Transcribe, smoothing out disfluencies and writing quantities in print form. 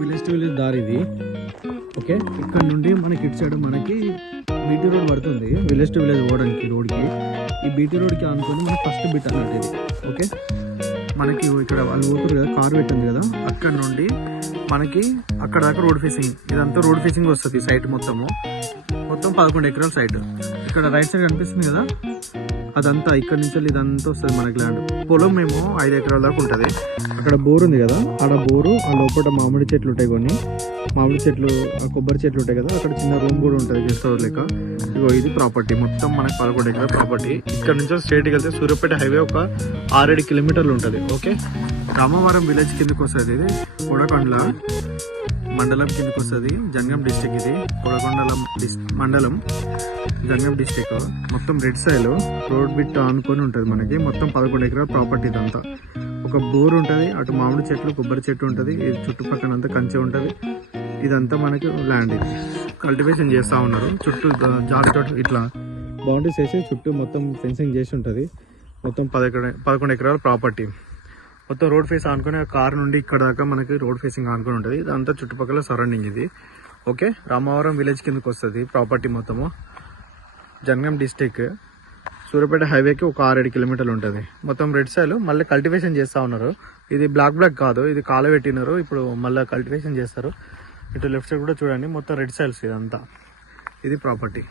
Village to village దారి ఇది. Okay, ఇక్కడ నుండి మనకి ఇటు సైడ్ మనకి బీటీ రోడ్ పడుతుంది విలేజ్ టు విలేజ్ పోవడానికి. రోడ్కి ఈ బీటీ రోడ్కి అనుకుని మనకి ఫస్ట్ బిట్ అన్నట్టు ఇది. ఓకే, మనకి ఇక్కడ వాళ్ళు పోతారు కదా, కారు పెట్టింది కదా, అక్కడ నుండి మనకి అక్కడ దాకా రోడ్ ఫేసింగ్, ఇదంతా రోడ్ ఫేసింగ్ వస్తుంది. సైట్ మొత్తం 11 ఎకరాల సైట్. ఇక్కడ రైట్ సైడ్ కనిపిస్తుంది కదా, అదంతా ఇక్కడ నుంచి ఇదంతా వస్తుంది మనకి ల్యాండ్. పొలం మేము 5 ఎకరాల దాకా ఉంటుంది. అక్కడ బోర్ ఉంది కదా, ఆడ బోరు, ఆ లోపల మామిడి చెట్లు ఉంటాయి, కొన్ని మామిడి చెట్లు, కొబ్బరి చెట్లు ఉంటాయి కదా, అక్కడ చిన్న రూమ్ కూడా ఉంటుంది గెస్ట్ హౌస్ లెక్క. ఇగో ఇది ప్రాపర్టీ మొత్తం మనకి 11 ఎకరాల ప్రాపర్టీ. ఇక్కడ నుంచి స్ట్రేట్కి వెళ్తే సూర్యాపేట హైవే ఒక 6-7 కిలోమీటర్లు ఉంటుంది. ఓకే, రామవరం విలేజ్ కిందకి వస్తుంది. ఇది కొడకొండల మండలం కిందకి వస్తుంది. జనగాం డిస్టిక్. ఇది కొడకొండల మండలం, జనగాం డిస్టిక్. మొత్తం రెడ్ సైల్ రోడ్ బిట్ అనుకొని ఉంటుంది మనకి. మొత్తం 11 ఎకరాల ప్రాపర్టీ. ఇదంతా ఒక బోర్ ఉంటుంది, అటు మామిడి చెట్లు, కొబ్బరి చెట్టు ఉంటుంది, ఇది చుట్టుపక్కల అంతా కంచె ఉంటుంది. ఇదంతా మనకి ల్యాండ్. ఇది కల్టివేషన్ చేస్తూ ఉన్నారు. చుట్టూ జాలితో ఇట్లా బౌండరీస్ వేసి చుట్టూ మొత్తం ఫెన్సింగ్ చేసి ఉంటుంది. మొత్తం 11 ఎకరాల ప్రాపర్టీ. మొత్తం రోడ్ ఫేస్ ఆనుకొని కార్ నుండి ఇక్కడ దాకా మనకి రోడ్ ఫేసింగ్ ఆనుకొని ఉంటుంది. ఇదంతా చుట్టుపక్కల సరౌండింగ్ ఇది. ఓకే, రామవరం విలేజ్ కిందకి వస్తుంది ప్రాపర్టీ మొత్తము. జనగాం డిస్టిక్, సూర్యాపేట హైవేకి ఒక 6-7 కిలోమీటర్లు ఉంటుంది. మొత్తం రెడ్ సైల్ మళ్ళీ కల్టివేషన్ చేస్తూ ఉన్నారు. ఇది బ్లాక్ కాదు, ఇది కాల పెట్టినారు, ఇప్పుడు మళ్ళీ కల్టివేషన్ చేస్తారు. ఇటు లెఫ్ట్ సైడ్ కూడా చూడండి, మొత్తం రెడ్ సైల్స్ ఇదంతా. ఇది ప్రాపర్టీ.